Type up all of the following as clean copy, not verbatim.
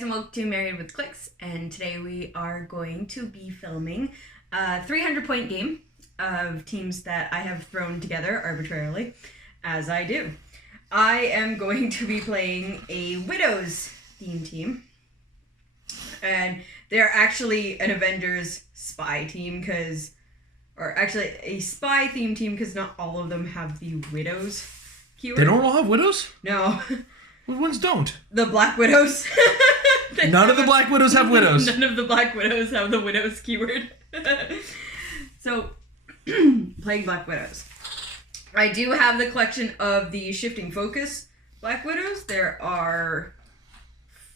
guys, and welcome to Married with Clix, and today we are going to be filming a 300-point game of teams that I have thrown together arbitrarily, as I do. I am going to be playing a Widows theme team, and they're actually an Avengers spy team, or actually a spy theme team, because not all of them have the Widows keyword. They don't all have Widows? No. What ones don't? The Black Widows. None of the Black Widows have Widows. None of the Black Widows have the Widows keyword. So, playing Black Widows. I do have the collection of the Shifting Focus Black Widows. There are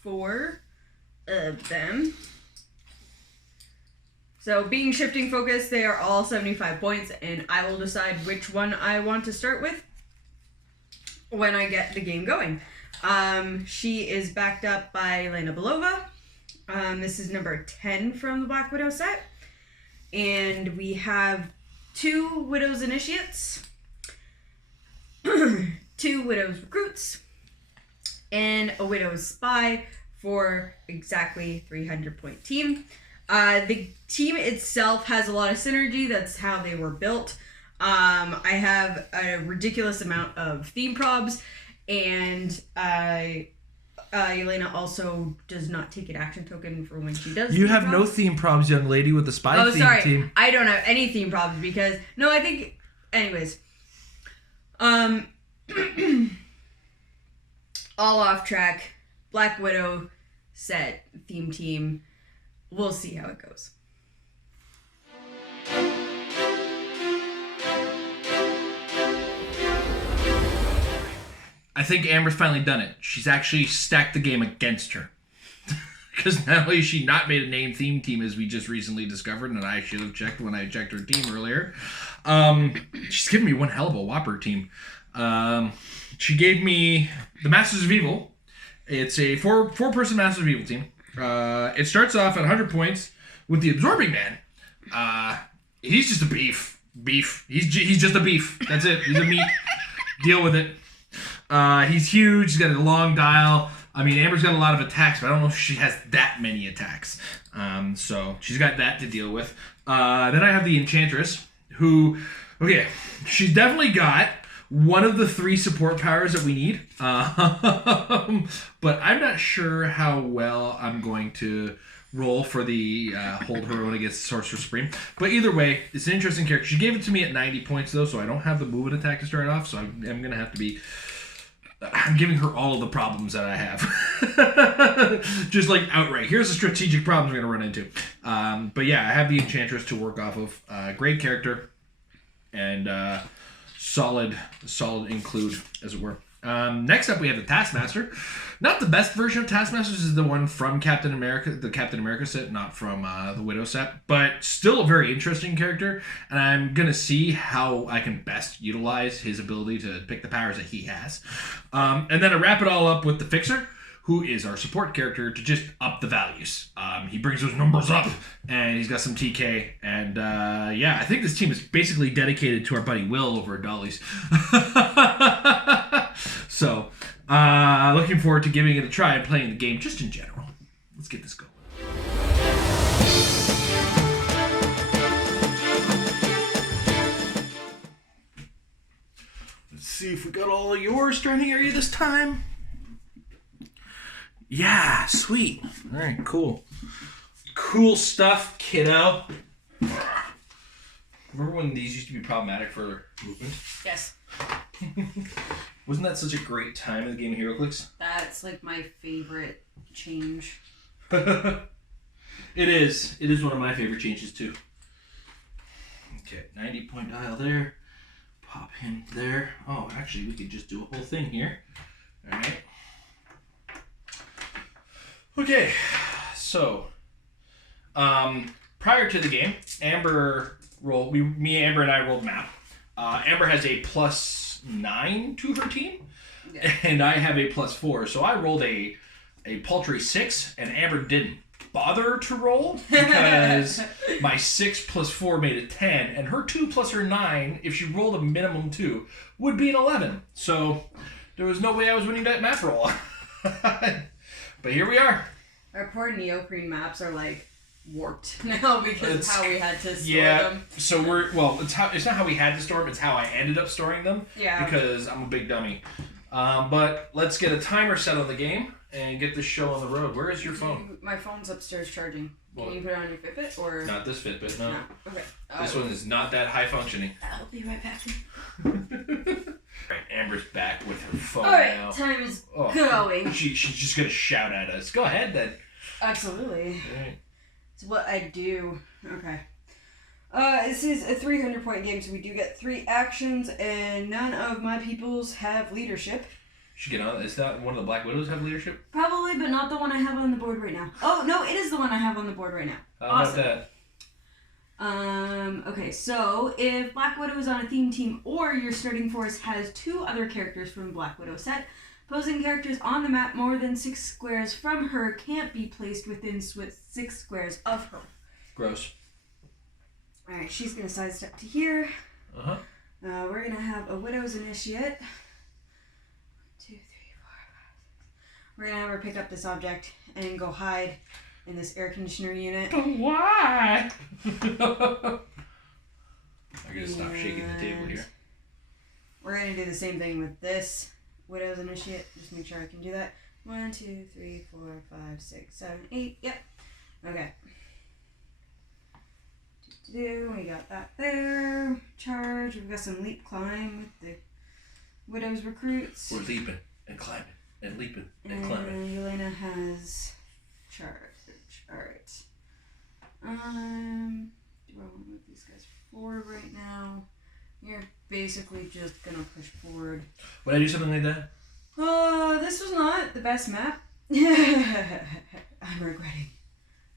4 of them. So, being Shifting Focus, they are all 75 points, and I will decide which one I want to start with when I get the game going. She is backed up by Elena Belova. This is number 10 from the Black Widow set. And we have 2 Widows Initiates, 2 Widows Recruits, and a Widows Spy for exactly 300-point team. The team itself has a lot of synergy. That's how they were built. I have a ridiculous amount of theme probs, and Elena also does not take an action token for when she does. You have no theme probs, young lady, with the spy theme team. I don't have any theme probs because anyways, all off track. Black Widow set theme team. We'll see how it goes. I think Amber's finally done it. She's actually stacked the game against her. Because not only has she not made a named theme team, as we just recently discovered, and I should have checked when I checked her team earlier, she's given me one hell of a whopper team. She gave me the Masters of Evil. It's a four-person Masters of Evil team. It starts off at 100 points with the Absorbing Man. He's just a beef. He's just a beef. That's it. He's a meat. Deal with it. He's huge. He's got a long dial. I mean, Amber's got a lot of attacks, but I don't know if she has that many attacks. So she's got that to deal with. Then I have the Enchantress, who, okay, she's definitely got one of the 3 support powers that we need. But I'm not sure how well I'm going to roll for the hold her own against Sorcerer Supreme. But either way, it's an interesting character. She gave it to me at 90 points, though, so I don't have the move and attack to start off, so I'm going to have to be... I'm giving her all of the problems that I have. Just like outright. Here's the strategic problems we're going to run into. But yeah, I have the Enchantress to work off of. Great character. And solid include, as it were. Next up, we have the Taskmaster. Not the best version of Taskmaster. This is the one from Captain America, the Captain America set, not from the Widow set. But still a very interesting character. And I'm going to see how I can best utilize his ability to pick the powers that he has. And then I wrap it all up with the Fixer, who is our support character to just up the values. He brings those numbers up, and he's got some TK. And yeah, I think this team is basically dedicated to our buddy Will over at Dolly's. So, looking forward to giving it a try and playing the game just in general. Let's get this going. Let's see if we got all of your starting area this time. Yeah, sweet. All right, cool. Cool stuff, kiddo. Remember when these used to be problematic for movement? Yes. Wasn't that such a great time in the game of Heroclix? That's like my favorite change. It is. It is one of my favorite changes too. Okay, 90-point dial there. Pop him there. Oh, actually, we could just do a whole thing here. All right. Okay, so prior to the game, Amber and I rolled map. Amber has a +9 to her team, yeah. And I have a +4. So I rolled a paltry 6, and Amber didn't bother to roll because my 6 + 4 made it 10, and her 2 + her 9, if she rolled a minimum 2, would be an 11. So there was no way I was winning that map roll. But here we are. Our poor neoprene maps are like warped now because of how we had to store them. So it's not how we had to store them, it's how I ended up storing them. Yeah. Because I'm a big dummy. But let's get a timer set on the game and get this show on the road. Where is your phone? My phone's upstairs charging. Can you put it on your Fitbit or? Not this Fitbit, no. Okay. This one is not that high functioning. I'll be right back. Alright, Amber's back with her phone now. Time is going. She's just gonna shout at us. Go ahead then. Absolutely. Alright. It's what I do. Okay. This is a 300-point game, so we do get 3 actions, and none of my peoples have leadership. Should get on. Is that one of the Black Widows have leadership? Probably, but not the one I have on the board right now. Oh, no, it is the one I have on the board right now. How about that? Okay, so if Black Widow is on a theme team or your starting force has 2 other characters from Black Widow set, opposing characters on the map more than 6 squares from her can't be placed within 6 squares of her. Gross. Alright, she's going to sidestep to here. Uh-huh. We're going to have a Widow's Initiate. 2, 3, 4, 5, 6. We're going to have her pick up this object and go hide in this air conditioner unit. Why? I gotta stop shaking the table here. We're going to do the same thing with this Widow's Initiate. Just make sure I can do that. 1, 2, 3, 4, 5, 6, 7, 8. Yep. Okay. We got that there. Charge. We've got some leap climb with the Widow's recruits. We're leaping and climbing and leaping and climbing. And Yelena has charge. Alright. Do I want to move these guys forward right now? You're basically just gonna push forward. Would I do something like that? This was not the best map. I'm regretting.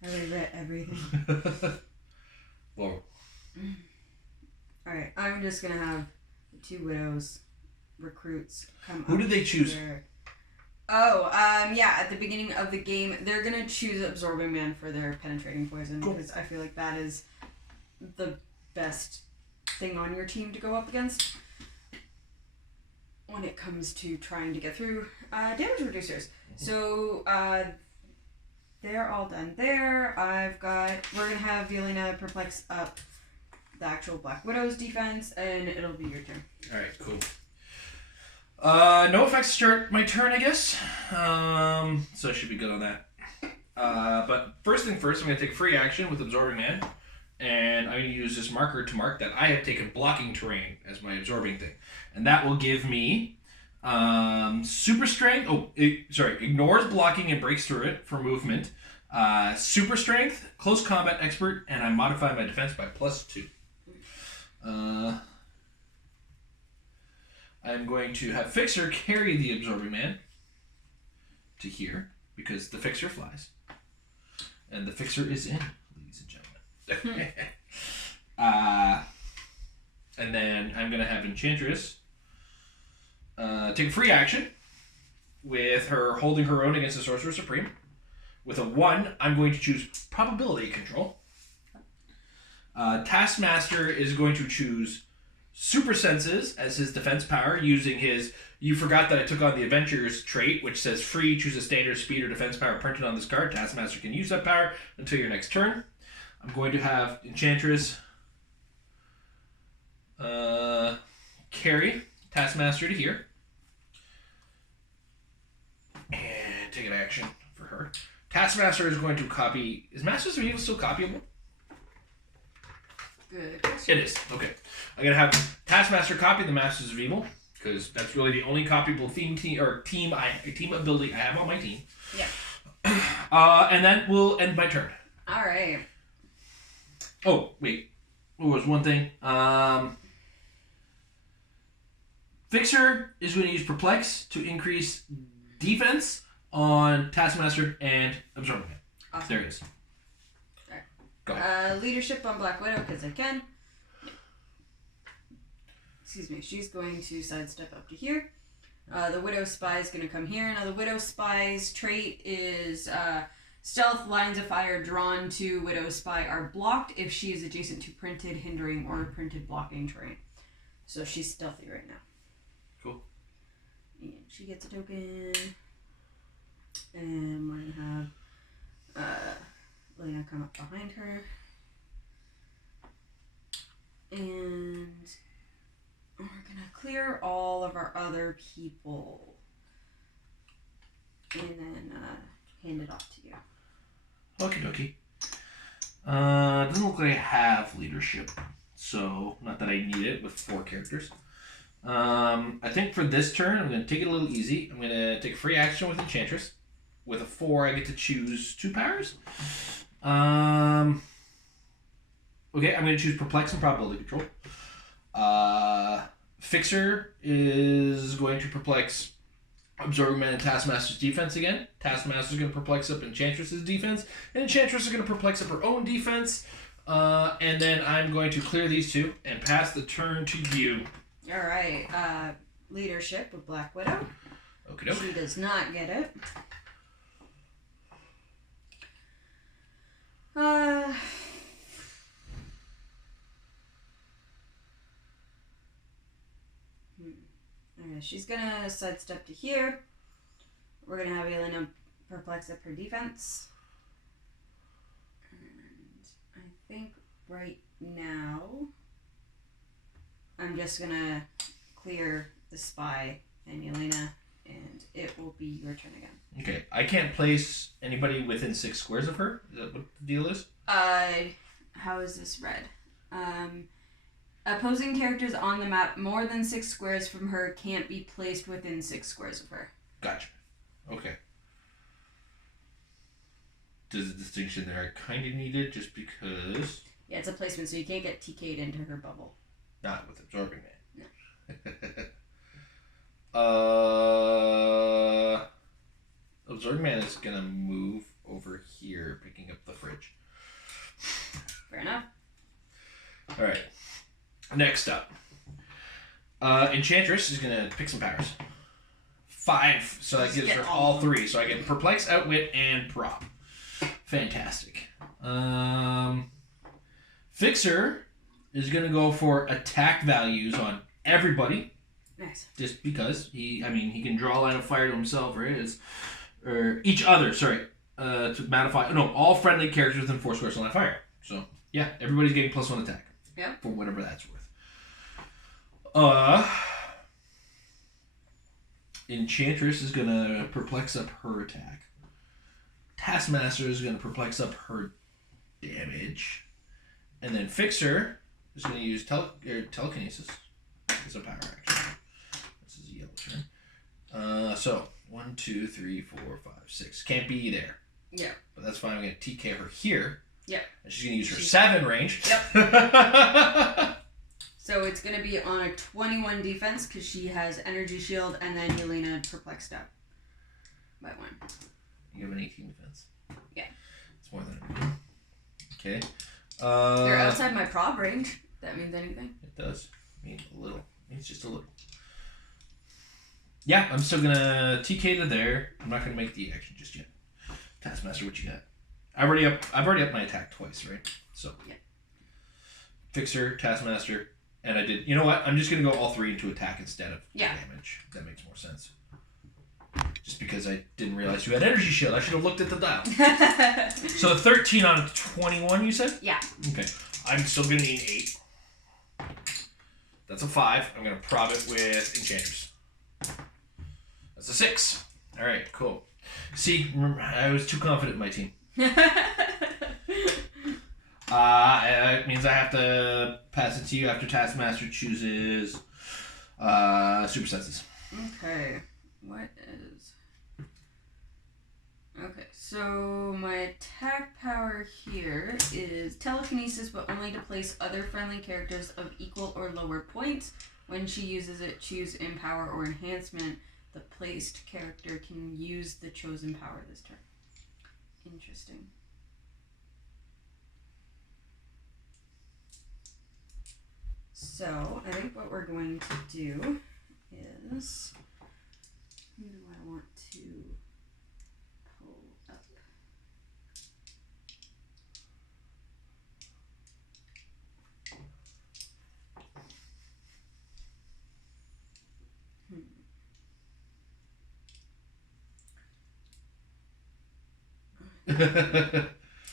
I regret everything. Well. Alright, I'm just gonna have the 2 Widows recruits come Who did they choose? Here. At the beginning of the game, they're gonna choose Absorbing Man for their penetrating poison because I feel like that is the best thing on your team to go up against when it comes to trying to get through damage reducers. So they're all done there. We're gonna have Yelena perplex up the actual Black Widow's defense, and it'll be your turn. Alright, cool. No effects to start my turn, I guess. So I should be good on that. But first thing first, I'm going to take free action with Absorbing Man. And I'm going to use this marker to mark that I have taken blocking terrain as my absorbing thing. And that will give me super strength. Ignores blocking and breaks through it for movement. Super strength, close combat expert, and I modify my defense by +2. I'm going to have Fixer carry the Absorbing Man to here because the Fixer flies. And the Fixer is in, ladies and gentlemen. And then I'm going to have Enchantress take a free action with her holding her own against the Sorcerer Supreme. With a 1, I'm going to choose Probability Control. Taskmaster is going to choose Super Senses as his defense power using his You Forgot That I Took on the Adventures trait, which says free, choose a standard speed or defense power printed on this card. Taskmaster can use that power until your next turn. I'm going to have Enchantress carry Taskmaster to here. And take an action for her. Taskmaster is going to copy... Is Masters of Evil still copyable? Good question. It is. Okay. I'm going to have Taskmaster copy the Masters of Evil, because that's really the only copyable team ability I have on my team. Yeah. And then we'll end my turn. Alright. Oh, wait. There was one thing. Fixer is going to use Perplex to increase defense on Taskmaster and Absorbing It. Awesome. There it is. Alright. Go ahead. Leadership on Black Widow, because I can. Excuse me. She's going to sidestep up to here. The Widow Spy is going to come here. Now, the Widow Spy's trait is stealth lines of fire drawn to Widow Spy are blocked if she is adjacent to printed, hindering, or printed blocking terrain. So she's stealthy right now. Cool. And she gets a token. And we're going to have gonna come up behind her. And we're gonna clear all of our other people. And then hand it off to you. Okie dokie. Doesn't look like I have leadership. So, not that I need it with 4 characters. I think for this turn, I'm going to take it a little easy. I'm going to take a free action with Enchantress. With a 4, I get to choose 2 powers. Okay, I'm going to choose Perplex and Probability Control. Fixer is going to Perplex Absorbing Man and Taskmaster's defense again. Taskmaster's going to Perplex up Enchantress's defense. And Enchantress is going to Perplex up her own defense. And then I'm going to clear these 2 and pass the turn to you. Alright, leadership with Black Widow. Okie doke. She does not get it. Okay, she's gonna sidestep to here. We're gonna have Yelena Perplex up her defense. And I think right now I'm just gonna clear the spy and Yelena, and it will be your turn again. Okay, I can't place anybody within 6 squares of her. Is that what the deal is? How is this read? Opposing characters on the map more than 6 squares from her can't be placed within 6 squares of her. Gotcha. Okay. There's a distinction there I kind of needed just because... Yeah, it's a placement, so you can't get TK'd into her bubble. Not with Absorbing Man. No. Absorbing Man is going to move over here, picking up the fridge. Fair enough. Alright. Next up. Enchantress is going to pick some powers. 5, so that gives her all 3. So I get Perplex, Outwit, and Prop. Fantastic. Fixer is going to go for attack values on everybody. Nice. Just because he can draw a line of fire to himself or each other, to modify. No, all friendly characters within 4 squares of line of fire. So, yeah, everybody's getting +1 attack. Yep. For whatever that's worth. Enchantress is going to Perplex up her attack. Taskmaster is going to Perplex up her damage. And then Fixer is going to use Telekinesis as a power action. This is a yellow turn. So, 1, 2, 3, 4, 5, 6. Can't be there. Yeah. But that's fine. I'm going to TK her here. Yep. And she's going to use her 7 range. Yep. So it's going to be on a 21 defense because she has Energy Shield and then Yelena Perplexed up by 1. You have an 18 defense. Yeah. It's more than a Okay. You're outside my prob range. That means anything? It does. I mean, a little. It's just a little. Yeah, I'm still going to TK to there. I'm not going to make the action just yet. Taskmaster, what you got? I've already upped my attack twice, right? So. Yeah. Fixer, Taskmaster. And I did, you know what? I'm just going to go all 3 into attack instead of damage. That makes more sense. Just because I didn't realize you had Energy Shield. I should have looked at the dial. So 13 on a 21, you said? Yeah. Okay. I'm still going to need 8. That's a 5. I'm going to prob it with Enchantress. That's a 6. All right, cool. See, remember, I was too confident in my team. It means I have to pass it to you after Taskmaster chooses Super Senses. Okay. What is... Okay, so my attack power here is Telekinesis, but only to place other friendly characters of equal or lower points. When she uses it, choose Empower or Enhancement. The placed character can use the chosen power this turn. Interesting. So, I think what we're going to do is... Who do I want to pull up?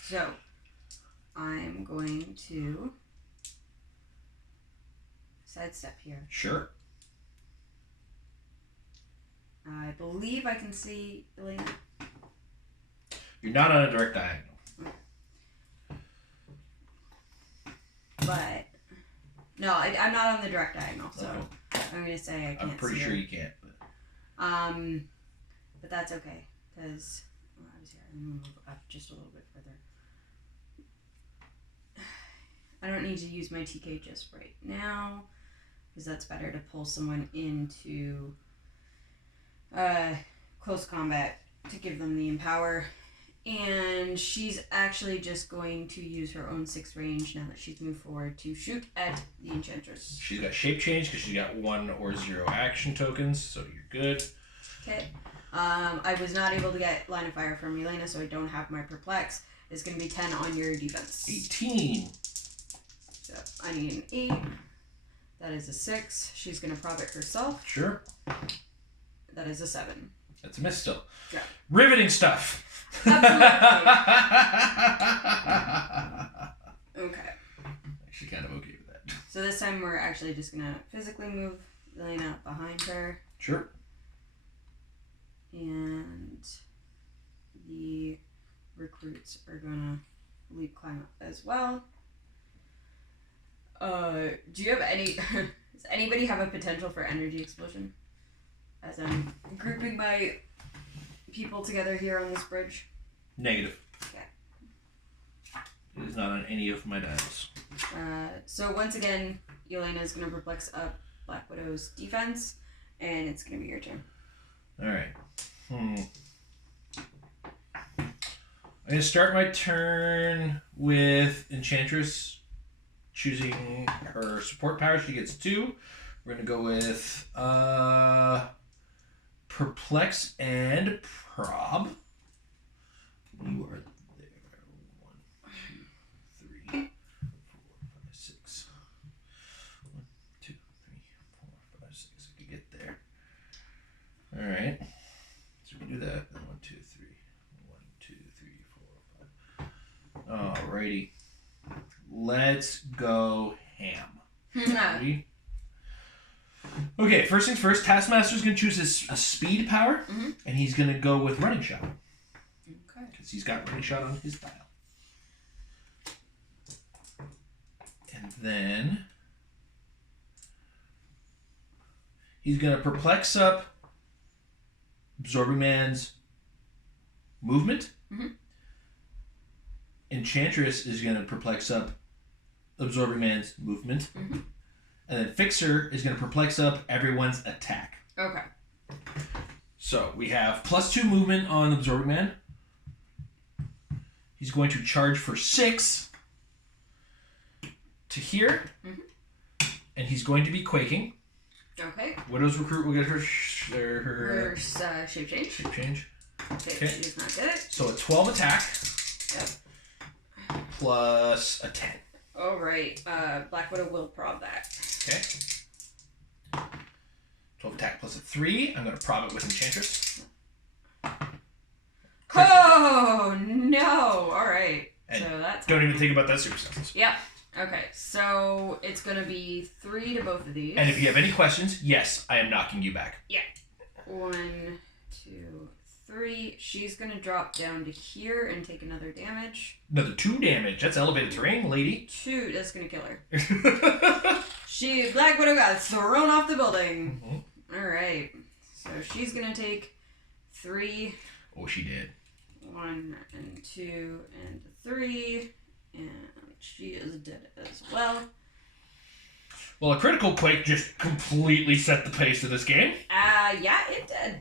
So, I'm going to sidestep here. Sure. I believe I can see Elena. You're not on a direct diagonal. But no, I'm not on the direct diagonal, so I'm gonna say I can't. I'm pretty see sure her. you can't. But that's okay because obviously I'm gonna move up just a little bit further. I don't need to use my TK just right now because that's better to pull someone into close combat to give them the empower. And she's actually just going to use her own 6 range now that she's moved forward to shoot at the Enchantress. She's got shape change because she's got 1 or 0 action tokens, so you're good. Okay. I was not able to get line of fire from Elena, so I don't have my perplex. It's going to be 10 on your defense. 18. So I need an 8. That is a 6. She's going to prop it herself. Sure. That is a 7. That's a miss still. Yeah. Riveting stuff. Absolutely. Okay. Actually kind of okay with that. So this time we're actually just going to physically move Elena up behind her. Sure. And the recruits are going to leap climb up as well. Do you have any... Does anybody have a potential for energy explosion? As I'm grouping my people together here on this bridge. Negative. Okay. It is not on any of my dials. So once again, Elena is going to perplex up Black Widow's defense, and it's going to be your turn. Alright. I'm going to start my turn with Enchantress choosing her support power. She gets 2. We're going to go with Perplex and Prob. You are there. 1, 2, 3, 4, 5, 6. 1, 2, 3, 4, 5, 6. I could get there. Alright. So we can do that. 1, 2, 3. 1, 2, 3, 4, 5. Alrighty. Let's go ham. Ready? Okay, first things first, Taskmaster's going to choose a speed power, and he's going to go with running shot. Okay. Because he's got running shot on his dial. And then he's going to perplex up Absorbing Man's movement. Enchantress is going to perplex up Absorbing Man's movement. And then Fixer is going to perplex up everyone's attack. Okay. So we have +2 movement on Absorbing Man. He's going to charge for 6 to here. And he's going to be quaking. Okay. Widow's Recruit will get her shape Shape change. Shape change. Okay. She does not get it. So a 12 attack. Yep. Plus a 10. All right. Black Widow will prob that. Okay. 12 attack plus a 3. I'm going to prob it with Enchantress. Oh, no. All right. And so that's... Don't even think about that super senses. Yep. Okay. So it's going to be 3 to both of these. And if you have any questions, yes, I am knocking you back. Yeah. 1, 2, 3. She's going to drop down to here and take another damage. Another 2 damage. That's elevated terrain, lady. 2. That's going to kill her. Black Widow got thrown off the building. All right. So she's going to take 3. Oh, she did. 1 and 2 and 3. And she is dead as well. Well, a critical quake just completely set the pace of this game. Yeah, it did.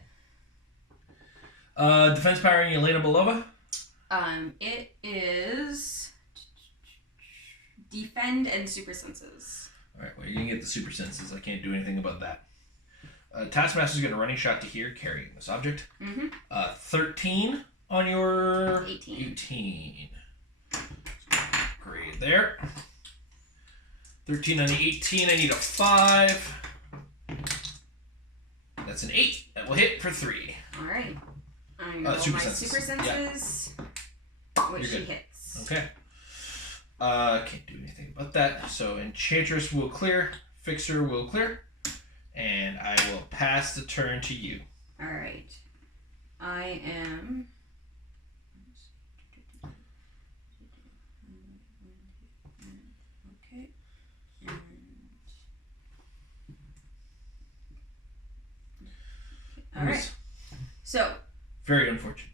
Defense power in Elena Belova? It is defend and super senses. Alright, well, you can get the super senses. I can't do anything about that. Taskmaster's getting a running shot to here, carrying this object. 13 on your... 18. Great there. 13 on the 18. I need a 5. That's an 8. That will hit for 3. Alright. I'm going to roll my super senses, which she hits. Okay. Can't do anything about that. So Enchantress will clear, Fixer will clear, and I will pass the turn to you. All right. I am. Okay. And... All right. So. Very unfortunate.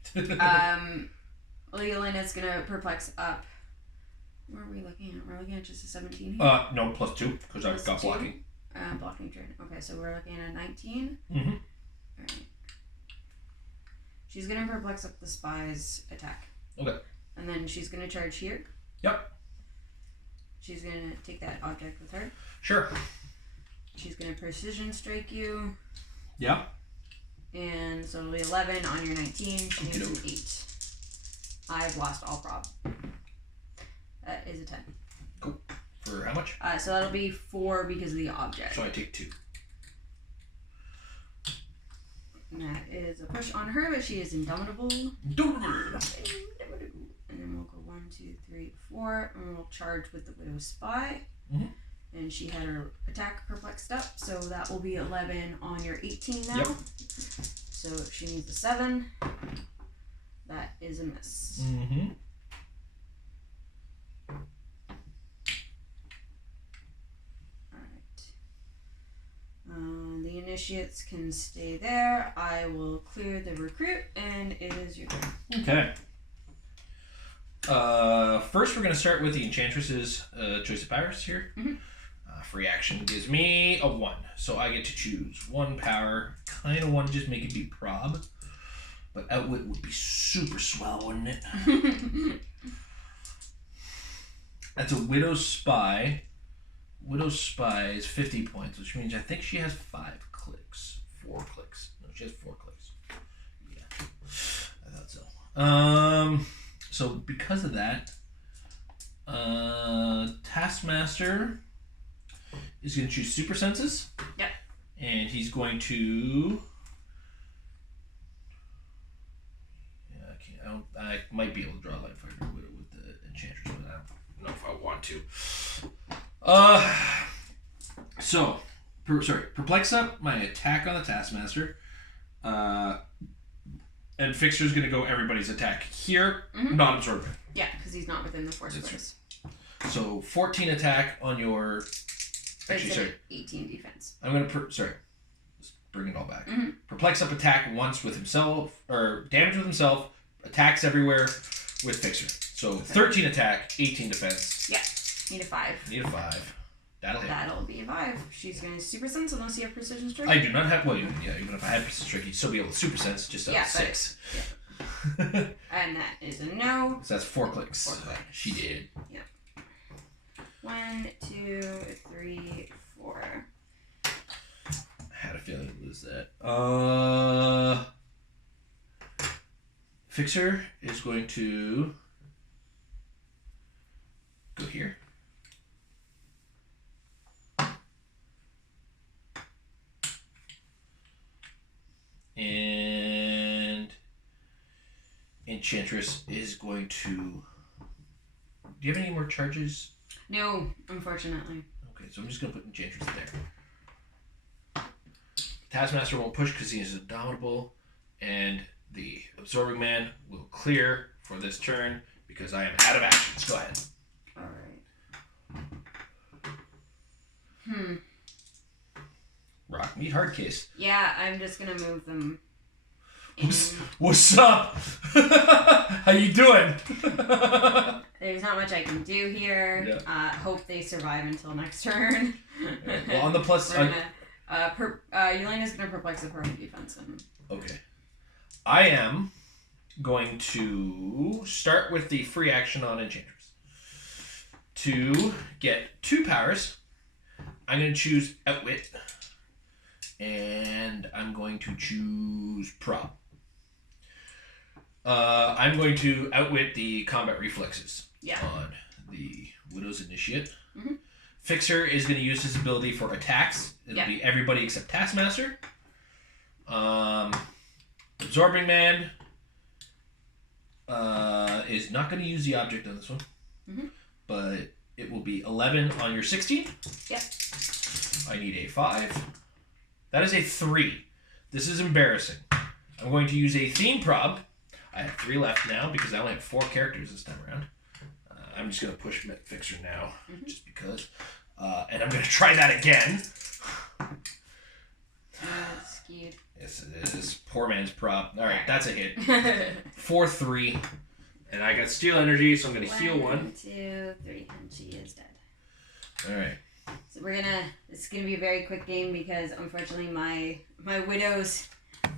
Leolina's gonna perplex up. What are we looking at? We're looking at just a 17 here? No, +2, because I've got blocking. Blocking turn. Okay, so we're looking at a 19. Mm-hmm. Alright. She's gonna perplex up the spies attack. Okay. And then she's gonna charge here. Yep. She's gonna take that object with her. Sure. She's gonna precision strike you. Yeah. And so it'll be 11 on your 19. She needs an 8. I've lost all prob. That is a 10. Cool. For how much? So that'll be 4 because of the object. So I take 2. And that is a push on her, but she is indomitable. Indomitable. And then we'll go 1, 2, 3, 4, and we'll charge with the Widow's Spy. Mm-hmm. And she had her attack perplexed up, so that will be 11 on your 18 now. Yep. So she needs a 7. That is a miss. Mm-hmm. Alright. The initiates can stay there. I will clear the recruit, and it is your turn. Okay. First, we're going to start with the Enchantress's choice of powers here. Mm-hmm. Free action gives me a 1, so I get to choose 1 power. Kind of want to just make it be prob, but outwit would be super swell, wouldn't it? That's a Widow's Spy. Widow's Spy is 50 points, which means I think she has 5 clicks. 4 clicks. No, she has 4 clicks. Yeah, I thought so. So because of that, Taskmaster is going to choose Super Senses. Yep. And he's going to... Yeah, I might be able to draw Light Fighter with the Enchantress, but I don't know if I want to. Perplex up my attack on the Taskmaster. And Fixer's going to go everybody's attack here, not absorbing. Yeah, because he's not within the force squares. So 14 attack on your... Actually, sorry. 18 defense. I'm going to... Sorry. Let's bring it all back. Mm-hmm. Perplex up attack once with himself, or damage with himself, attacks everywhere with Fixer. So 13 attack, 18 defense. Yeah. Need a 5. Need a 5. That'll hit. That'll be a 5. She's going to super sense unless you have precision strike. I do not have... Well, even if I had precision strike, you'd still be able to super sense just at 6. Yeah. And that is a no. So that's 4 clicks. 4 clicks. She did. Yep. 1, 2, 3, 4. I had a feeling I'd lose that. Fixer is going to go here. And Enchantress is going to... Do you have any more charges? No, unfortunately. Okay, so I'm just going to put Enchantress there. Taskmaster won't push because he is indomitable, and the Absorbing Man will clear for this turn because I am out of actions. Go ahead. Alright. Rock, meat, hard case. Yeah, I'm just going to move them. What's up? How you doing? There's not much I can do here. Yeah. Hope they survive until next turn. Well, on the plus... Yelena's going to perplex the perfect defense. Okay. I am going to start with the free action on Enchantress. To get 2 powers, I'm going to choose Outwit. And I'm going to choose Prob. I'm going to outwit the combat reflexes on the Widow's Initiate. Mm-hmm. Fixer is going to use his ability for attacks. It'll be everybody except Taskmaster. Absorbing Man is not going to use the object on this one. Mm-hmm. but it will be 11 on your 16. Yep. I need a 5. That is a 3. This is embarrassing. I'm going to use a theme prop. I have 3 left now because I only have 4 characters this time around. I'm just going to push Fixer now, just because. And I'm going to try that again. Skewed. Yes, it is. Poor man's prop. All right, that's a hit. 4-3. And I got Steel Energy, so I'm going to heal 1. 1, 2, 3, and she is dead. All right. So this is gonna be a very quick game because unfortunately my widows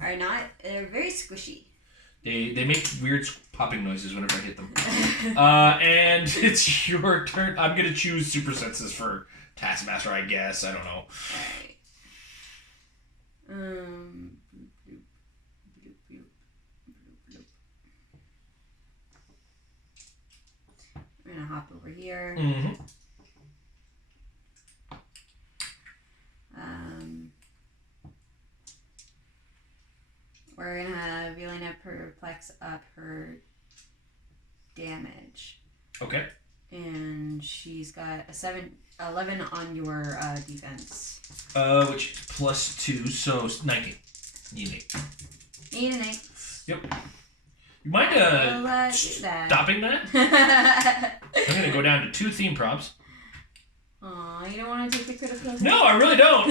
are not, they're very squishy. They make weird popping noises whenever I hit them. And it's your turn. I'm gonna choose Super Senses for Taskmaster, I guess. I don't know. Alright. We're gonna hop over here. Mm-hmm. We're gonna have Yelena perplex up her damage. Okay. And she's got a 11 on your defense. Which is +2, so 19. Need an 8. Need an 8. Yep. You mind stopping that? I'm gonna go down to 2 theme props. Aw, you don't want to take the critical hit? No, I really don't.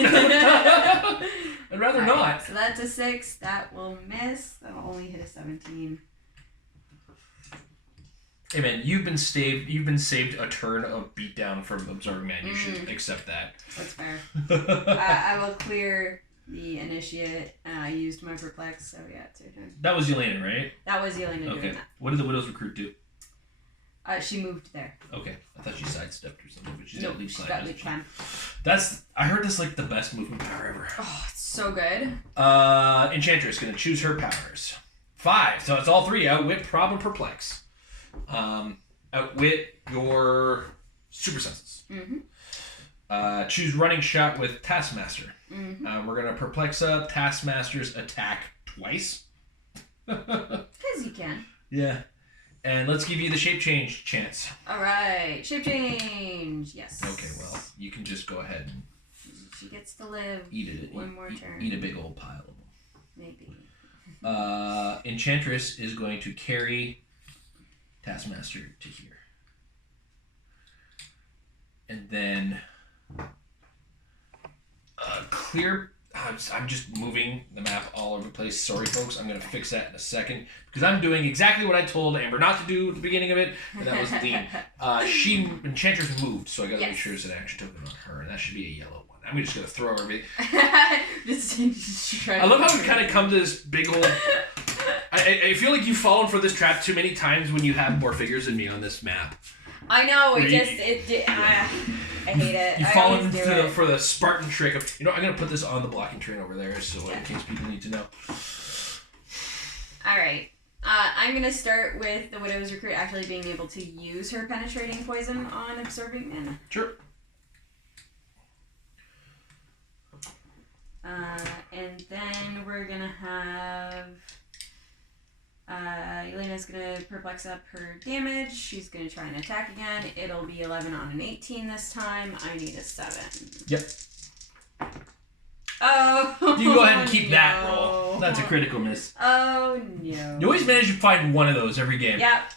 I'd rather not. So that's a 6. That will miss. That'll only hit a 17. Hey man, you've been saved a turn of beatdown from Absorbing Man. You should accept that. That's fair. I will clear the initiate. I used my perplex, so yeah, it's your turn. That was Yelena, right? That was Yelena doing that. What did the Widow's Recruit do? She moved there. Okay, I thought she sidestepped or something, but she's nope, got leap she's slide. got leap climb. I heard this like the best movement power ever. Oh, it's so good. Enchantress gonna choose her powers. 5, so it's all 3. Outwit, Prob, and Perplex. Outwit your Super Senses. Mm-hmm. Choose Running Shot with Taskmaster. Mm-hmm. We're gonna Perplex up Taskmaster's attack twice. Because you can. Yeah. And let's give you the shape change chance. Alright, shape change. Yes. Okay, well, you can just go ahead and she gets to live one more turn. Eat a big old pile of them. Maybe. Enchantress is going to carry Taskmaster to here. And then clear. I'm just moving the map all over the place. Sorry, folks. I'm going to fix that in a second because I'm doing exactly what I told Amber not to do at the beginning of it, and that was the theme. Enchantress moved, so I got to make sure it's an action token on her, and that should be a yellow one. I'm just going to throw everything. I love how we kind of come to this big old... I feel like you've fallen for this trap too many times when you have more figures than me on this map. I know, I hate it. You've fallen for the Spartan trick of, I'm going to put this on the blocking train over there so in case people need to know. Alright. I'm going to start with the Widow's Recruit actually being able to use her penetrating poison on Absorbing Man. Sure. And then we're going to have... Yelena's going to perplex up her damage. She's going to try and attack again. It'll be 11 on an 18 this time. I need a 7. Yep. Oh, you go ahead and keep that roll. That's a critical miss. Oh, no. You always manage to find one of those every game. Yep.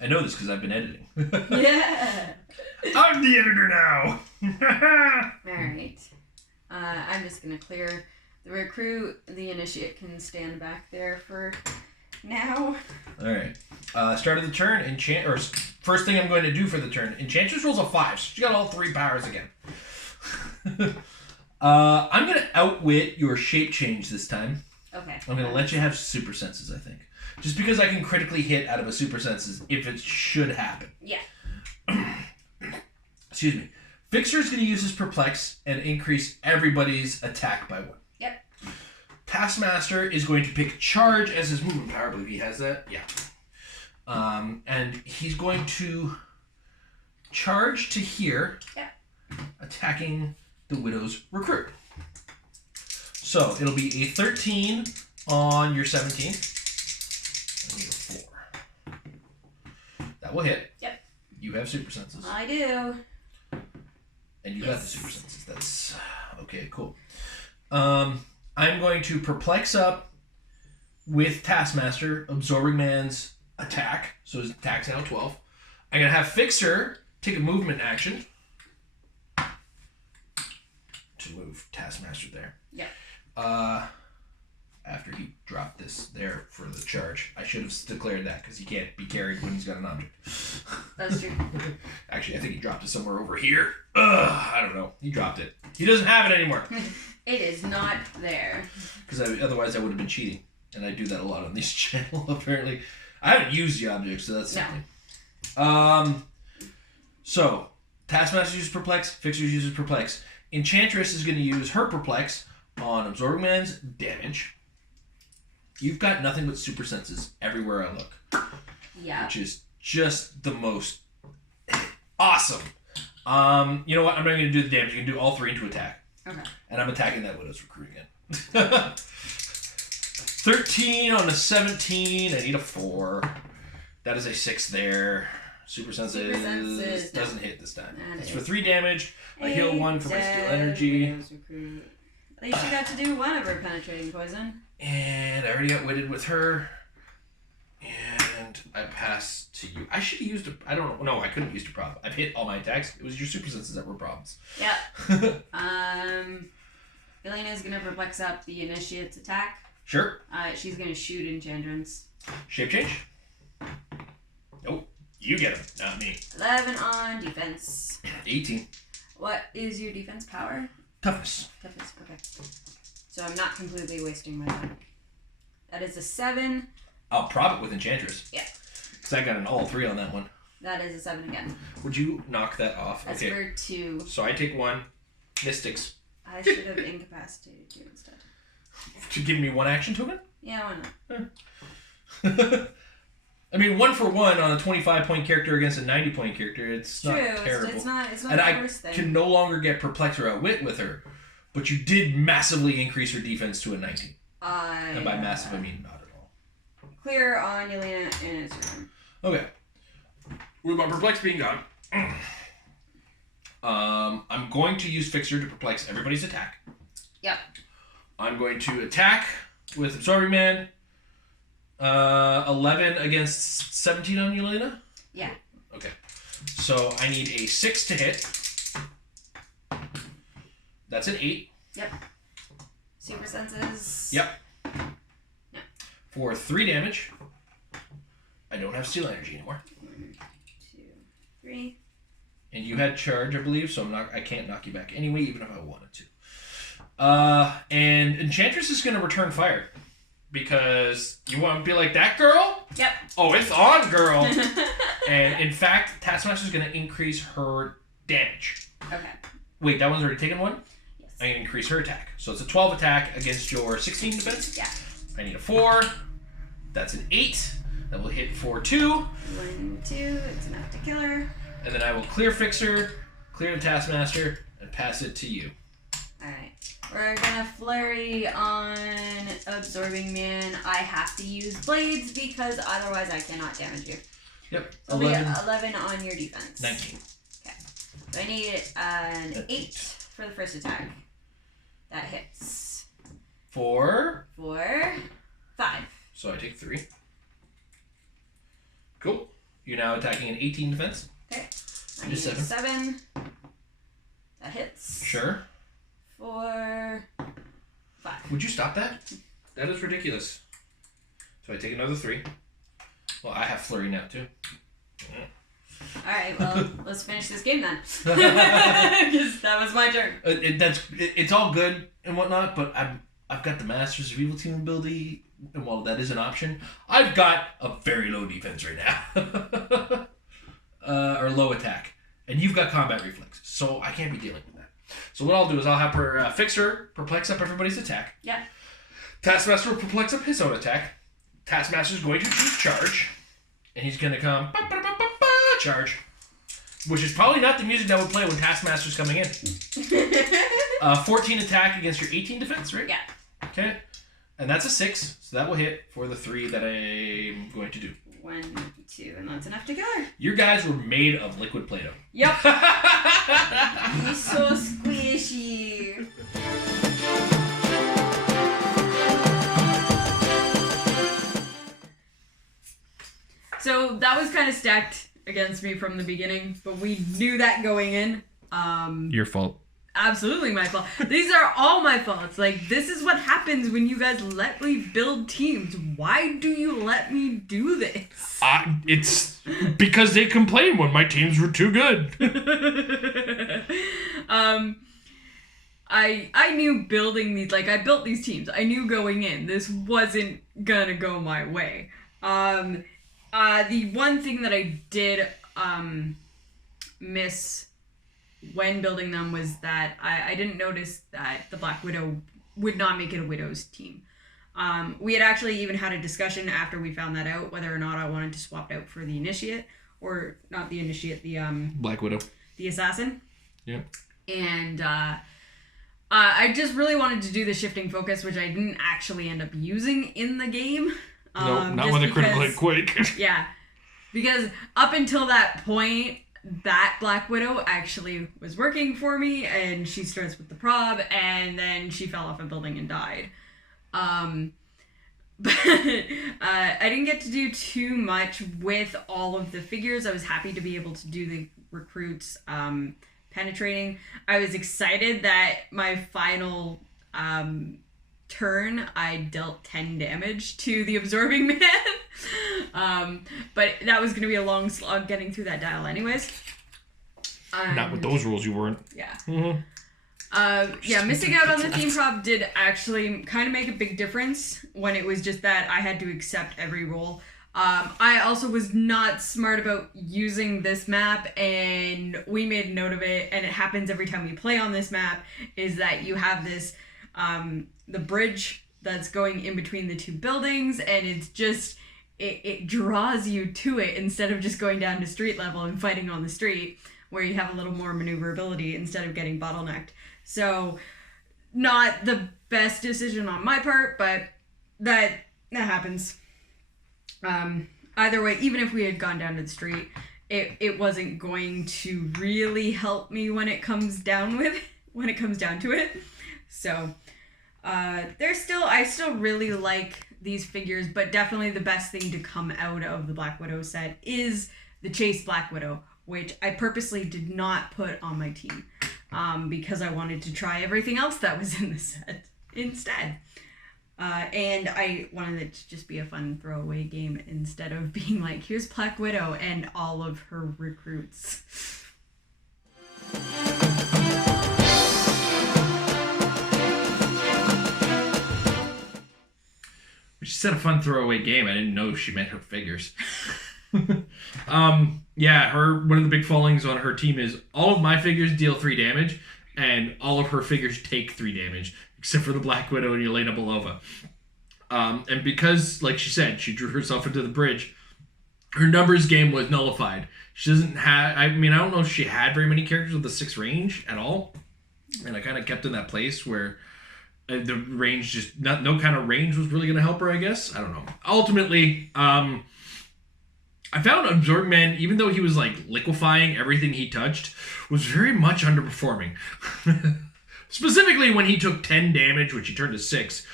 I know this because I've been editing. Yeah. I'm the editor now. Alright. I'm just going to clear the recruit. The initiate can stand back there for now. Alright. Start of the turn, first thing I'm going to do for the turn, Enchantress rolls a 5, so she got all 3 powers again. I'm going to outwit your shape change this time. Okay. I'm going to let you have Super Senses, I think. Just because I can critically hit out of a Super Senses if it should happen. Yeah. Excuse me. Fixer is going to use his Perplex and increase everybody's attack by 1. Yep. Taskmaster is going to pick Charge as his movement power. I believe he has that. Yeah. And he's going to charge to here, attacking the Widow's Recruit. So it'll be a 13 on your 17. I need a 4. That will hit. Yep. You have super senses. I do. And you got the super senses. That's okay. Cool. I'm going to perplex up with Taskmaster, absorbing man's attack. So his attack's now 12. I'm gonna have Fixer take a movement action to move Taskmaster there. Yeah. After he dropped this there for the charge. I should have declared that because he can't be carried when he's got an object. That's true. Actually, I think he dropped it somewhere over here. I don't know. He dropped it. He doesn't have it anymore. It is not there. Because otherwise I would have been cheating. And I do that a lot on this channel, apparently. I haven't used the object, so that's something. So, Taskmaster uses Perplex, Fixer uses Perplex. Enchantress is going to use her Perplex on Absorbing Man's damage. You've got nothing but super senses everywhere I look. Yeah. Which is just the most awesome. You know what? I'm not going to do the damage. You can do all three into attack. Okay. And I'm attacking that Widow's Recruit again. 13 on a 17. I need a 4. That is a 6 there. Super senses doesn't hit this time. It's for 3 damage. I heal 1 for my steel energy. At least you got to do 1 of her penetrating poison. And I already got witted with her. And I pass to you. I should have used a... I don't know. No, I couldn't have used a problem. I've hit all my attacks. It was your super senses that were problems. Yep. Elena's going to perplex up the initiate's attack. Sure. She's going to shoot Enchantress. Shape change? Nope. You get him, not me. 11 on defense. 18. What is your defense power? Toughness. Toughness, okay. So I'm not completely wasting my time. That is a 7. I'll prop it with Enchantress. Yeah. Because I got an all 3 on that one. That is a 7 again. Would you knock that off? That's for 2. So I take 1. Mystics. I should have incapacitated you instead. To give me 1 action token? Yeah, why not? I mean, 1 for 1 on a 25-point character against a 90-point character, it's not terrible. It's not and the worst thing. I can no longer get Perplex or Outwit with her, but you did massively increase her defense to a 19. And by massive, I mean not at all. Clear on Yelena and it's her turn. Okay. With my Perplex being gone, I'm going to use Fixer to perplex everybody's attack. Yep. I'm going to attack with Absorbing Man. 11 against 17 on Yelena? Yeah. Okay. So I need a 6 to hit. That's an 8. Yep. Super senses. Yep. No. For 3 damage. I don't have steel energy anymore. 1, 2, 3. And you had charge, I believe, so I can't knock you back anyway, even if I wanted to. And Enchantress is going to return fire. Because you want to be like, that girl? Yep. Oh, it's on, girl. And in fact, Taskmaster is going to increase her damage. Okay. Wait, that one's already taken 1? Yes. I'm going to increase her attack. So it's a 12 attack against your 16 defense. Yeah. I need a 4. That's an 8. That will hit for 2. 1, 2. It's enough to kill her. And then I will clear Fixer, clear the Taskmaster, and pass it to you. Alright. We're gonna flurry on Absorbing Man. I have to use blades because otherwise I cannot damage you. Yep. So 11 on your defense. 19. Okay. So I need an 8 for the first attack. That hits. 4. 5. So I take 3. Cool. You're now attacking an 18 defense. Okay. I need 7. That hits. Sure. 4, 5. Would you stop that? That is ridiculous. So I take another 3. Well, I have flurry now too. Alright, well, let's finish this game then. Because that was my turn. It's all good and whatnot, but I've got the Masters of Evil team ability, and while that is an option, I've got a very low defense right now. Or low attack. And you've got combat reflex, so I can't be dealing with that. So what I'll do is I'll have her Fixer perplex up everybody's attack. Yeah. Taskmaster will perplex up his own attack. Taskmaster's going to choose charge. And he's going to come charge. Which is probably not the music that would play when Taskmaster's coming in. 14 attack against your 18 defense, right? Yeah. Okay. And that's a 6, so that will hit for the 3 that I'm going to do. 1, 2, and that's enough together. Your guys were made of liquid Play-Doh. Yep. He's so squishy. So that was kind of stacked against me from the beginning, but we knew that going in. Your fault. Absolutely my fault. These are all my faults. Like, this is what happens when you guys let me build teams. Why do you let me do this? It's because they complained when my teams were too good. I knew building these, like, I built these teams. I knew going in this wasn't gonna go my way. The one thing that I did miss when building them was that I didn't notice that the Black Widow would not make it a Widow's team. We had actually even had a discussion after we found that out whether or not I wanted to swap it out for the Initiate, or not the Initiate, the Black Widow, the Assassin. Yeah. And I just really wanted to do the shifting focus, which I didn't actually end up using in the game. No, not with a critical hit Quake. Yeah, because up until that point, that Black Widow actually was working for me, and she starts with the prob, and then she fell off a building and died. But I didn't get to do too much with all of the figures. I was happy to be able to do the recruits penetrating. I was excited that my final turn I dealt 10 damage to the Absorbing Man. But that was going to be a long slog getting through that dial anyways. Not with those rules, you weren't. Yeah. Mm-hmm. Yeah, missing out on the theme prop did actually kind of make a big difference when it was just that I had to accept every roll. I also was not smart about using this map, and we made a note of it, and it happens every time we play on this map, is that you have this, the bridge that's going in between the two buildings, and it's just, it draws you to it instead of just going down to street level and fighting on the street, where you have a little more maneuverability instead of getting bottlenecked. So, not the best decision on my part, but that happens. Either way, even if we had gone down to the street, it wasn't going to really help me when it comes down to it. So, I still really like these figures, but definitely the best thing to come out of the Black Widow set is the Chase Black Widow, which I purposely did not put on my team, because I wanted to try everything else that was in the set instead. And I wanted it to just be a fun throwaway game instead of being like, here's Black Widow and all of her recruits. She said a fun throwaway game. I didn't know she meant her figures. Yeah, one of the big fallings on her team is all of my figures deal 3 damage, and all of her figures take 3 damage, except for the Black Widow and Yelena Belova. And because, like she said, she drew herself into the bridge, her numbers game was nullified. She doesn't have, I don't know if she had very many characters with the 6 range at all. And I kind of kept in that place where the range just, no kind of range was really going to help her, I guess. I don't know. Ultimately, I found Absorbing Man, even though he was like liquefying everything he touched, was very much underperforming. Specifically when he took 10 damage, which he turned to 6,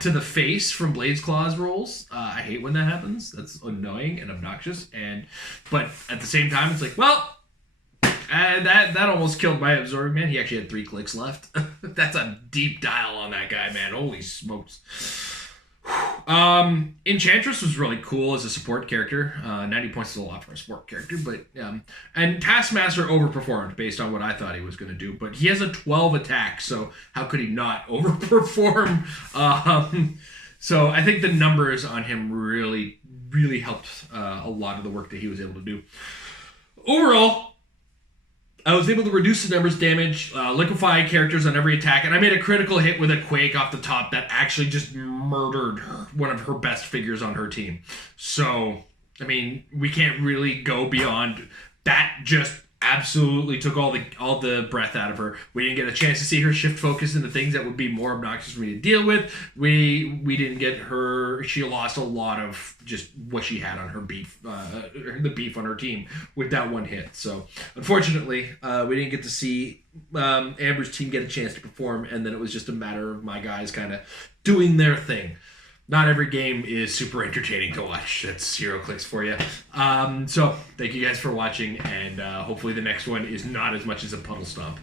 to the face from Blade's Claws rolls. I hate when that happens. That's annoying and obnoxious. But at the same time, it's like, well, that almost killed my Absorbing Man. He actually had 3 clicks left. That's a deep dial on that guy, man. Holy smokes. Enchantress was really cool as a support character. 90 points is a lot for a support character, but and Taskmaster overperformed based on what I thought he was going to do, but he has a 12 attack, so how could he not overperform? So I think the numbers on him really helped a lot of the work that he was able to do. Overall, I was able to reduce the numbers damage, liquefy characters on every attack, and I made a critical hit with a Quake off the top that actually just murdered one of her best figures on her team. So, we can't really go beyond that just absolutely took all the breath out of her. We didn't get a chance to see her shift focus into things that would be more obnoxious for me to deal with. We didn't get her. She lost a lot of just what she had on her beef, the beef on her team with that one hit. So unfortunately, we didn't get to see Amber's team get a chance to perform, and then it was just a matter of my guys kind of doing their thing. Not every game is super entertaining to watch. That's Heroclix for you. So thank you guys for watching, and hopefully the next one is not as much as a puddle stomp.